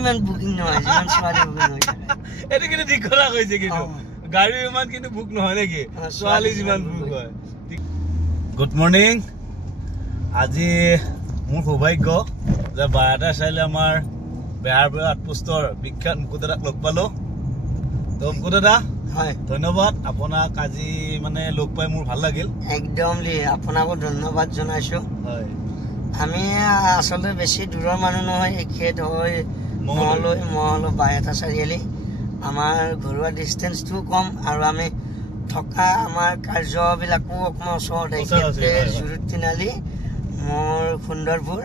ইমান বুকিং নহয় যিমান ছোৱালী বুকিং হৈ থাকে এটা কিন্তু ঠিক কথা কৈছে কিন্তু গাড়ী ইমান কিন্তু বুক নহয় নেকি ছোৱালী যিমান বুক হয় গুড মৰ্নিং আজি মোৰ সৌভাগ্য যে বাৰটা চাইলে আমাৰ বেহাৰপুৰ আউটপোষ্টৰ বিখ্যাত মুকুদাদাক লগ পালো তো মুকুদাদা হয় ধন্যবাদ আপোনাক আজি মানে লগ পাই মোৰ ভাল লাগিল একদম আপোনাকো ধন্যবাদ জনাইছো হয় আমি আসলে বেছি দূৰৰ মানুহ নহয় একেট হয় মহলৈ বায়তা চাৰিআলি আমাৰ ঘৰুৱা ডিষ্টেন্সটো কম আৰু আমি থকা আমাৰ কাৰ্যবিলাকো অকমান ওচৰতে জুৰুত তিনালি মোৰ সুন্দৰপুৰ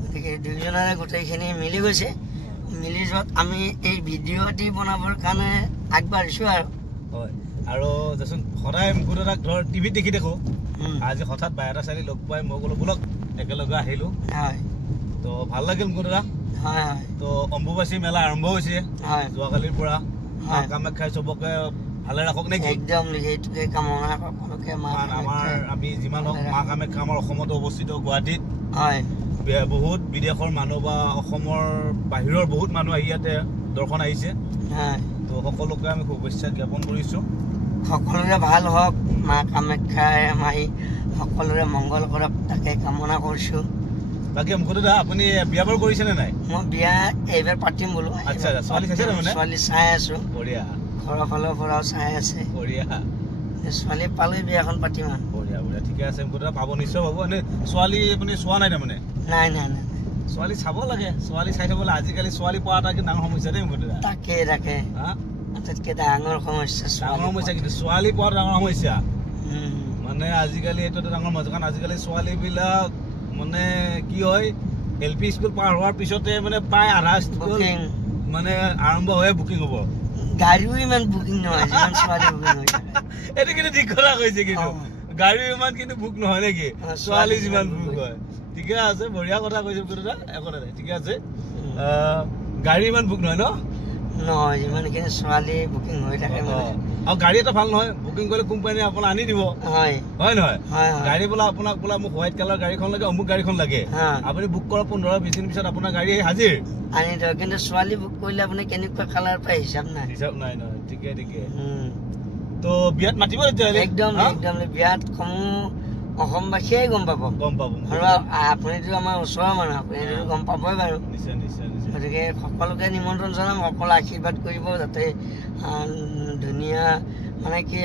গতিকে দুইজনৰে গোটেইখিনি মিলি গৈছে মিলি যোৱাত আমি এই ভিডিঅ' দি বনাবৰ কাৰণে আগবাঢ়িছো আৰু দেচোন সদায় মুকুদাদাক ধৰ টিভিত দেখি দেখো আজি হঠাৎ বায়তা চাৰি লগ পাই মই ক'লো বলক একেলগে আহিলো হয় তো ভাল লাগিল মুকুদাদা হয় হয় তো অম্বুবাচী মেলা আৰম্ভ হৈছে হয় যোৱাকালিৰ পৰা কামাখ্যাই চবকে ভালে ৰাখক নেকি একদম এইটোকে কামনা সকলোকে আমাৰ আমি যিমান হওক মা কামাখ্যা আমাৰ অসমত অৱস্থিত গুৱাহাটীত হয় বহুত বিদেশৰ মানুহ বা অসমৰ বাহিৰৰ বহুত মানুহ আহি ইয়াতে দৰ্শন আহিছে হয় তো সকলোকে আমি শুভেচ্ছা জ্ঞাপন কৰিছো সকলোৰে ভাল হওক মা কামাখ্যাই মাই সকলোৰে মংগল কৰক তাকে কামনা কৰিছো বাকী মুকুদাদা আপুনি বিয়া বাৰু কৰিছেনে নাই মই বিয়া এইবাৰ পাতিম বোলো আচ্ছা ছোৱালী চাইছে মানে ছোৱালী চাই আছো বঢ়িয়া ঘৰৰ ফালৰ পৰাও চাই আছে বঢ়িয়া ছোৱালী পালে বিয়াখন পাতিম বঢ়িয়া বঢ়িয়া ঠিকে আছে মুকুদাদা পাব নিশ্চয় পাব এনে ছোৱালী আপুনি চোৱা নাই তাৰমানে নাই নাই নাই ছোৱালী চাব লাগে ছোৱালী চাই থবলৈ আজিকালি ছোৱালী পোৱা এটা ডাঙৰ সমস্যা দেই মুকুদাদা তাকে আটাইতকৈ ডাঙৰ সমস্যা কিন্তু ছোৱালী পোৱা ডাঙৰ সমস্যা মানে আজিকালি এইটো এটা ডাঙৰ সমস্যা কাৰণ আজিকালি ছোৱালীবিলাক মানে কি হয় LP স্কুল পাৰ হোৱাৰ পিছতে মানে প্ৰায় আধা স্কুল মানে আৰম্ভ হৈ বুকিং হ'ব গাড়ীও ইমান বুকিং নহয় যিমান ছোৱালী বুকিং হৈ থাকে এইটো কিন্তু ঠিক কথা কৈছে কিন্তু গাড়ী ইমান কিন্তু বুক নহয় নেকি ছোৱালী যিমান বুক হয় ঠিকে আছে বঢ়িয়া কথা কৈছে মুকুদাদা একো নাই ঠিকে আছে গাড়ী ইমান বুক নহয় নহয় যিমানখিনি ছোৱালী বুকিং হৈ থাকে মানে আৰু গাড়ী এটা ভাল নহয় বুকিং কৰিলে কোম্পানীয়ে আপোনাক আনি দিব হয় হয় নহয় গাড়ী বোলা আপোনাক বোলা মোক হোৱাইট কালাৰ গাড়ীখন লাগে অমুক গাড়ীখন লাগে আপুনি বুক কৰা 15-20 দিন পিছত আপোনাৰ গাড়ী হাজিৰ আনি দিব কিন্তু ছোৱালী বুক কৰিলে আপুনি কেনেকুৱা কালাৰ পায় হিচাপ নাই নহয় ঠিকে ঠিকে তো বিয়াত মাতিব তেতিয়াহ'লে একদম বিয়াত কমো অসমবাসীয়ে গম পাব আৰু আপুনিতো আমাৰ ওচৰৰ মানুহ আপুনিতো গম পাবই বাৰু নিশ্চয় নিশ্চয় গতিকে সকলোকে নিমন্ত্ৰণ জনাম সকলো আশীৰ্বাদ কৰিব যাতে ধুনীয়া মানে কি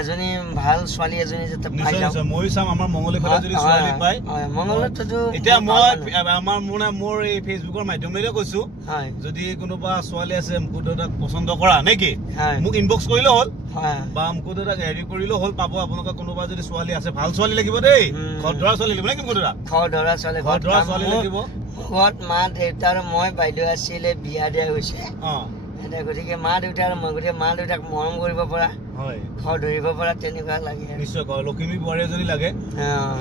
এজনী ভাল ছোৱালী এজনী যাতে পাই যাওঁ ময়ো চাম আমাৰ মংগলীফালে যদি ছোৱালী পায় মংগলততো এতিয়া মই আমাৰ মোৰ এই ফেচবুকৰ মাধ্যমেৰে কৈছো যদি কোনোবা ছোৱালী আছে মুকুদাদাক পচন্দ কৰা নেকি মোক ইনবক্স কৰিলে হ'ল বা মুকুদাদাক হেৰি কৰিলেও হ'ল পাব আপোনালোকে কোনোবা যদি ছোৱালী আছে ভাল ছোৱালী লাগিব দেই ঘৰ ধৰা ছোৱালী লাগিব নেকি মুকুদাদা ঘৰ ধৰা ছোৱালী লাগিব ঘৰত মা দেউতা আৰু মই বাইদেউ আছিলে বিয়া দিয়া হৈছে গতিকে মা দেউতা আৰু মই গতিকে মা দেউতাক মৰম কৰিব পৰা ঘৰ ধৰিব পৰা তেনেকুৱা লাগে নিশ্চয় লখিমী বোৱাৰী এজনী লাগে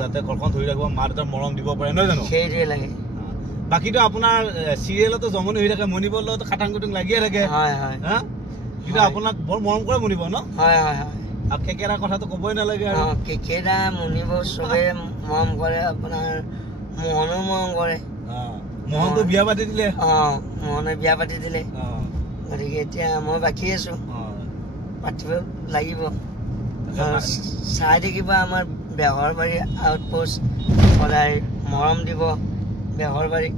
যাতে ঘৰখন ধৰি ৰাখিব মা দেউতাক মৰম দিব পাৰে নহয় জানো সেইটোৱে লাগে বাকীটো আপোনাৰ চিৰিয়েলতো জমনি হৈ থাকে মনিবৰ লগত খাটাং কুটুং লাগিয়ে থাকে কিন্তু আপোনাক বৰ মৰম কৰে মনিব ন আৰু কেকেৰা কথাটো ক'বই নালাগে আৰু কেকেৰা মনিব চবে মৰম কৰে আপোনাৰ মোহনো মৰম কৰে মোহনটো বিয়া পাতি দিলে মোহনে বিয়া পাতি দিলে গতিকে এতিয়া মই বাকী আছো পাতিব লাগিব চাই থাকিব আমাৰ বেহৰবাৰী আউটপোষ্ট সদায় মৰম দিব বেহৰবাৰী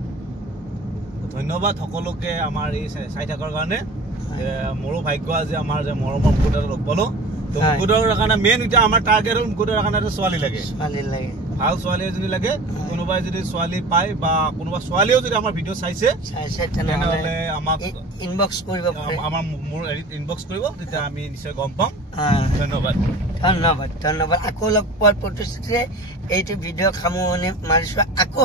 ধন্যবাদ সকলোকে আমাৰ এই চাই থকাৰ কাৰণে মোৰো ভাগ্য আজি আমাৰ যে মৰমৰ মুকুদাদাক লগ পালো তো মুকুদাদাৰ কাৰণে মেইন এতিয়া আমাৰ টাৰ্গেট হ'ল মুকুদাদাৰ কাৰণে এটা ছোৱালী লাগে ভাল ছোৱালী এজনী লাগে কোনোবাই যদি ছোৱালী পায় বা কোনোবা ছোৱালীও যদি আমাৰ ভিডিঅ' চাইছে তেনেহ'লে আমাক ইনবক্স কৰিব মোৰ ইনবক্স কৰিব তেতিয়া আমি নিশ্চয় গম পাম ধন্যবাদ আকৌ লগ পোৱাৰ প্ৰতিশ্ৰুতিৰে এইটো ভিডিঅ' সামৰণি মাৰিছো আকৌ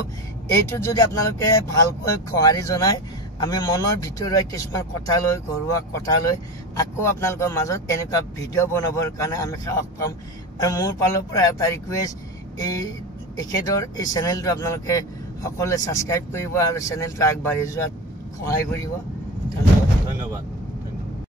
এইটোত যদি আপোনালোকে ভালকৈ সঁহাৰি জনায় আমি মনৰ ভিতৰুৱা কিছুমান কথা লৈ ঘৰুৱা কথা লৈ আকৌ আপোনালোকৰ মাজত এনেকুৱা ভিডিঅ' বনাবৰ কাৰণে আমি সাহস পাম আৰু মোৰ ফালৰ পৰা এটা ৰিকুৱেষ্ট এখেতৰ এই চেনেলটো আপোনালোকে সকলোৱে ছাবস্ক্ৰাইব কৰিব আৰু চেনেলটো আগবাঢ়ি যোৱাত সহায় কৰিব ধন্যবাদ